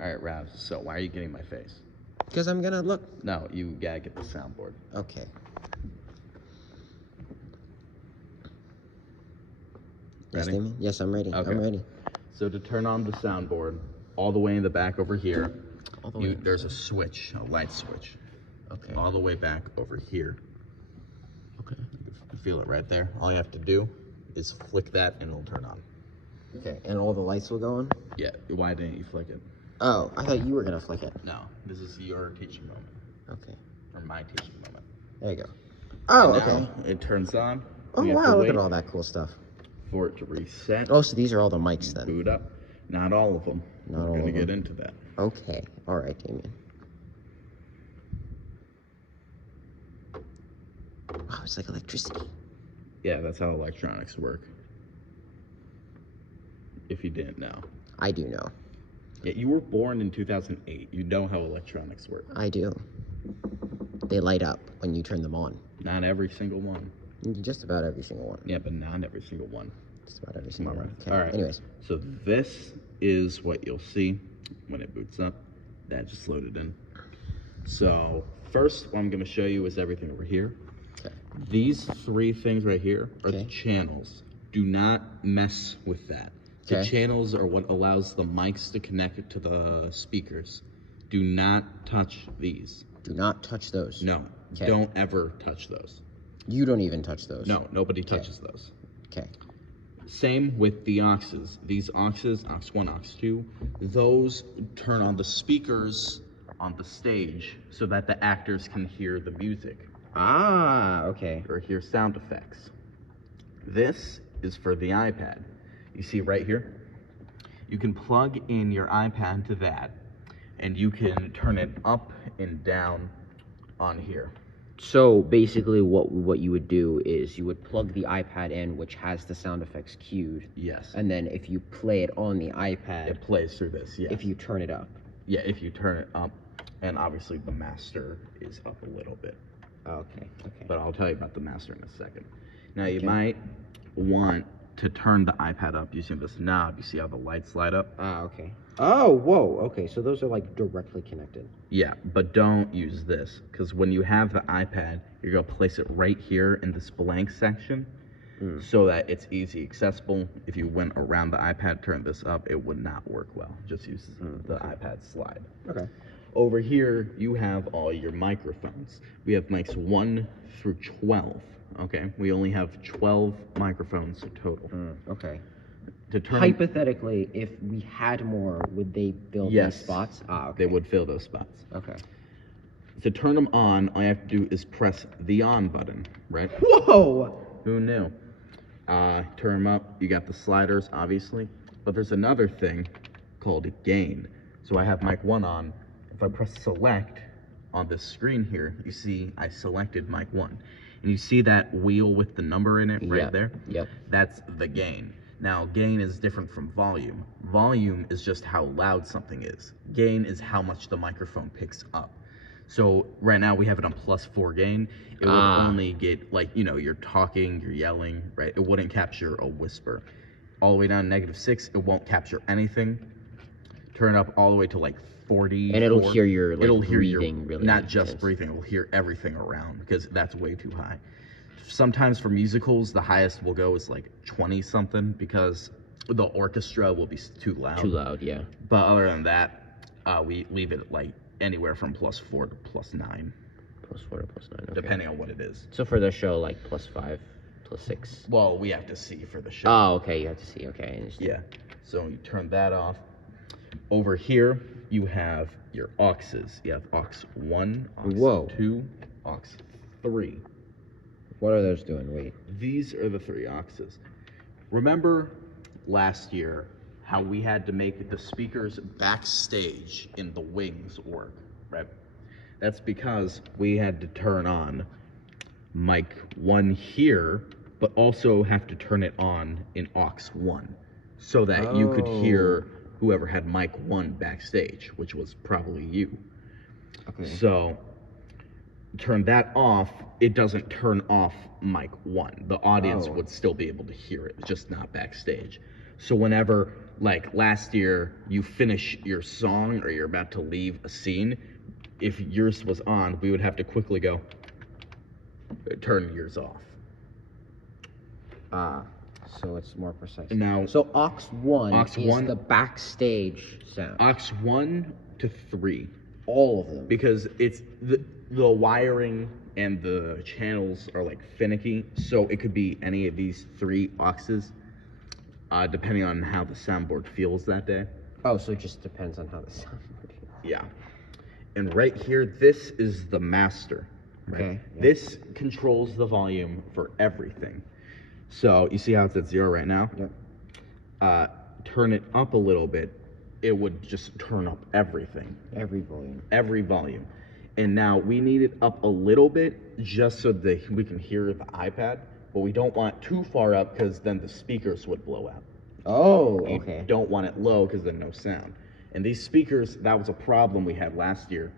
All right, Rav. So why are you getting my face? Because I'm gonna look. No, you gotta get the soundboard. Okay. Yes, Ready? Damien? Yes, I'm ready. Okay. I'm ready. So to turn on the soundboard, all the way in the back over here, All the way. there's a switch, a light switch. Okay. All the way back over here. Okay. You can feel it right there. All you have to do is flick that and it'll turn on. Okay, and all the lights will go on? Yeah, why didn't you flick it? Oh, I thought you were gonna flick it. No, this is your teaching moment. Okay. Or my teaching moment. There you go. Oh, And okay. now it turns on. Oh, You have to wow, look wait at all that cool stuff. for it to reset. Oh, so these are all the mics then? Boot up. Not all of them. Not all We're gonna of get them. into that. Okay. All right, Damien. Wow, it's like electricity. Yeah, that's how electronics work. If you didn't know. I do know. Yeah, you were born in 2008. You know how electronics work. I do. They light up when you turn them on. Not every single one. Just about every single one. Yeah, but not every single one. Just about every single one. Okay. All right. Anyways. So this is what you'll see when it boots up. That just loaded in. So first, what I'm going to show you is everything over here. Okay. These three things right here are the Okay. channels. Do not mess with that. The Okay. channels are what allows the mics to connect to the speakers. Do not touch these. Do not touch those. No, Okay. don't ever touch those. You don't even touch those. No, nobody touches those. Okay. Same with the auxes. These auxes, aux 1, aux 2, those turn on the speakers on the stage so that the actors can hear the music Ah, okay. or hear sound effects. This is for the iPad. You see right here? You can plug in your iPad to that, and you can turn it up and down on here. So basically what you would do is you would plug the iPad in, which has the sound effects cued. Yes. And then if you play it on the iPad, It plays through this, yes. if you turn it up. Yeah, if you turn it up, and obviously the master is up a little bit. Okay, okay. But I'll tell you about the master in a second. Now you Okay. might want to turn the iPad up using this knob. You see how the lights light up? Ah, okay. Oh, whoa, okay, so those are like directly connected. Yeah, but don't use this, because when you have the iPad, you're going to place it right here in this blank section so that it's easy accessible. If you went around the iPad, turn this up, it would not work well. Just use the iPad slide. Okay. Over here, you have all your microphones. We have mics 1 through 12, okay? We only have 12 microphones total. Okay. To turn Hypothetically, if we had more, would they fill Yes. these spots? Ah, okay. They would fill those spots. Okay. To turn them on, all you have to do is press the on button, right? Whoa! Who knew? Turn them up. You got the sliders, obviously. But there's another thing called gain. So I have mic 1 on. If I press select on this screen here, you see I selected mic 1. And you see that wheel with the number in it right there? Yep. That's the gain. Now, gain is different from volume. Volume is just how loud something is. Gain is how much the microphone picks up. So right now we have it on +4 gain. It would only get, like, you know, you're talking, you're yelling, right? It wouldn't capture a whisper. All the way down to -6, it won't capture anything. Turn it up all the way to like 40. And it'll hear your like, it'll hear breathing your, really not just intense. breathing, it'll hear everything around because that's way too high. Sometimes for musicals, the highest we'll go is like 20 something because the orchestra will be too loud. Too loud, yeah. But other than that, we leave it like anywhere from +4 to +9, +4 to +9. Okay. depending on what it is. So for the show, like +5, +6. Well, we have to see for the show. Oh, okay. You have to see. Okay, I understand. Yeah. So you turn that off. Over here, you have your auxes. You have aux 1, aux Whoa. 2, aux 3. What are those doing? Wait. These are the 3 auxes. Remember last year how we had to make the speakers backstage in the wings work, right? That's because we had to turn on mic 1 here, but also have to turn it on in aux 1 so that you could hear whoever had mic 1 backstage, which was probably you. Okay. So turn that off, it doesn't turn off mic 1. The audience would still be able to hear it, just not backstage. So whenever, like last year, you finish your song or you're about to leave a scene, if yours was on, we would have to quickly go turn yours off. So it's more precise. Now, so aux 1 aux is 1 the backstage sound. aux 1 to 3. All of them. Because it's the wiring and the channels are like finicky, so it could be any of these 3 auxes, depending on how the soundboard feels that day. Oh, so it just depends on how the soundboard feels. Yeah. And right here, this is the master. Right? Okay. Yeah. This controls the volume for everything. So you see how it's at 0 right now? Yep. Turn it up a little bit, it would just turn up everything. Every volume. Every volume. And now we need it up a little bit just so that we can hear the iPad, but we don't want it too far up because then the speakers would blow out. Oh, You okay. don't want it low because then no sound. And these speakers, that was a problem we had last year.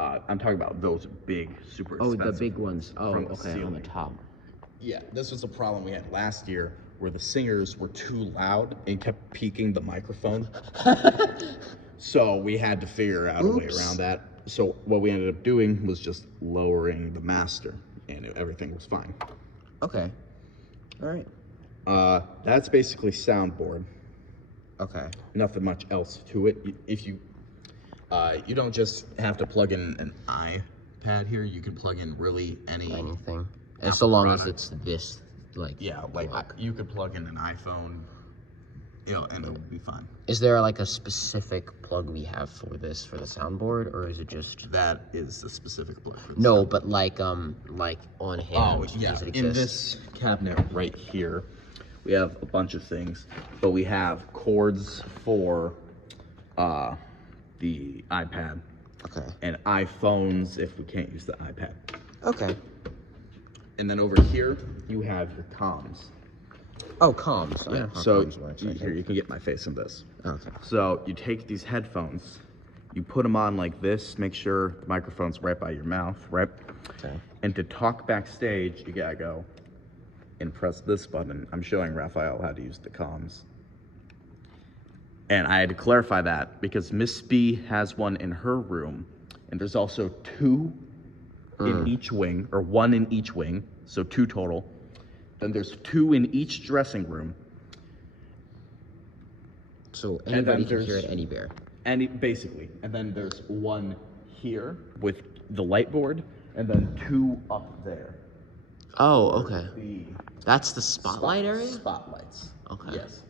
I'm talking about those big, super expensive. Oh, the big ones. Oh, from the okay, on the ceiling. top. Yeah, this was a problem we had last year where the singers were too loud and kept peaking the microphone. So we had to figure out a way around that. So what we ended up doing was just lowering the master, and everything was fine. Okay. All right. That's basically soundboard. Okay. Nothing much else to it. If you you don't just have to plug in an iPad here. You can plug in really Anything. As so long as product. it's this, like. Yeah, like black. you could plug in an iPhone, you know, and it would be fine. Is there like a specific plug we have for this for the soundboard, or is it just? That is the specific plug for this. No, but like on hand. Oh yeah, Does it in exist? this cabinet right here, we have a bunch of things, but we have cords for the iPad. Okay. And iPhones if we can't use the iPad. Okay. And then over here, you have your comms. Oh, comms. I Yeah, know how so comms works, here, you can get my face in this. Okay. So you take these headphones, you put them on like this, make sure the microphone's right by your mouth, right? Okay. And to talk backstage, you gotta go and press this button. I'm showing Raphael how to use the comms. And I had to clarify that because Miss B has one in her room, and there's also 2 in each wing, or 1 in each wing, so 2 total. Then there's 2 in each dressing room. So anybody can there's- hear it anywhere. Basically, and then there's 1 here with the light board, and then 2 up there. Oh, okay. The That's the spotlight area? Spotlights. Okay. Yes.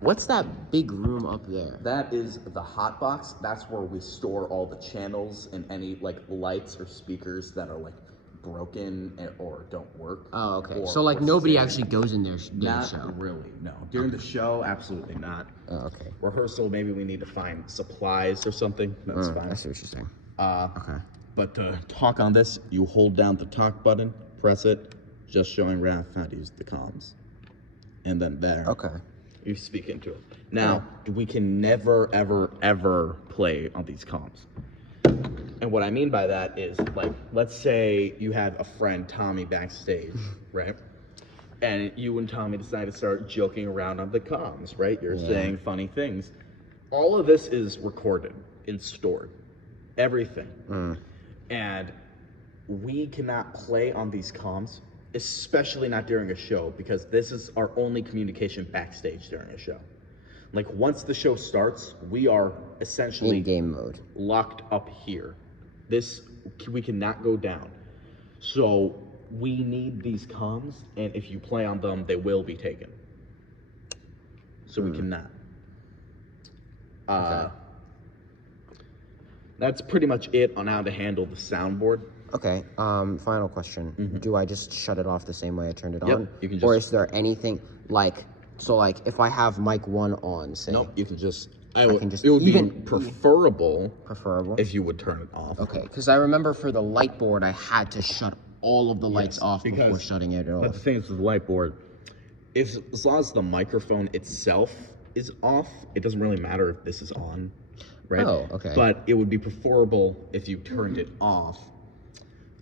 What's that big room up there? That is the hot box. That's where we store all the channels and any like lights or speakers that are like broken or don't work. Oh, okay. or So like we're nobody saving. actually goes in there during the Not show. really, no. During the show, absolutely not. Oh, okay. Rehearsal, maybe we need to find supplies or something. That's fine. I see what you're saying. Okay. But to talk on this, you hold down the talk button, press it, just showing Raph how to use the comms. And then there. Okay. You speak into it. Now, we can never, ever, ever play on these comms. And what I mean by that is, like, let's say you have a friend, Tommy, backstage, right? And you and Tommy decide to start joking around on the comms, right? You're saying funny things. All of this is recorded and stored. Everything. And we cannot play on these comms, especially not during a show, because this is our only communication backstage during a show. Like once the show starts, we are essentially In game mode. locked up here. We cannot go down. So we need these comms, and if you play on them, they will be taken. So we cannot. That's pretty much it on how to handle the soundboard. Okay. Final question. Do I just shut it off the same way I turned it Yep, on? you can Or just- is there anything like if I have mic 1 on, say. Nope, you can just. can just it would even- be preferable Preferable. if you would turn it off. Okay, because I remember for the light board, I had to shut all of the lights Yes, off before because- shutting it But the off. thing is with the light board, as long as the microphone itself is off, it doesn't really matter if this is on, right? Oh, okay. But it would be preferable if you turned it off.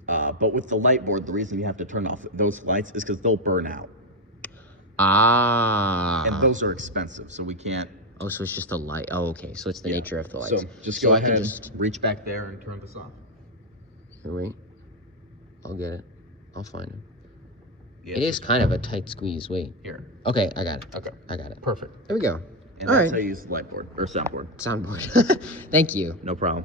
But with the light board, the reason you have to turn off those lights is because they'll burn out. Ah. And those are expensive, so we can't. Oh, so it's just a light. Oh, okay. So it's the nature of the lights. So just go I ahead can and just reach back there and turn this off. Here, wait. I'll get it. I'll find it. Yeah, It is kind of a tight squeeze. Wait. Here. Okay, I got it. Okay. I got it. Perfect. There we go. And All that's right. how you use the light board or soundboard. Soundboard. Thank you. No problem.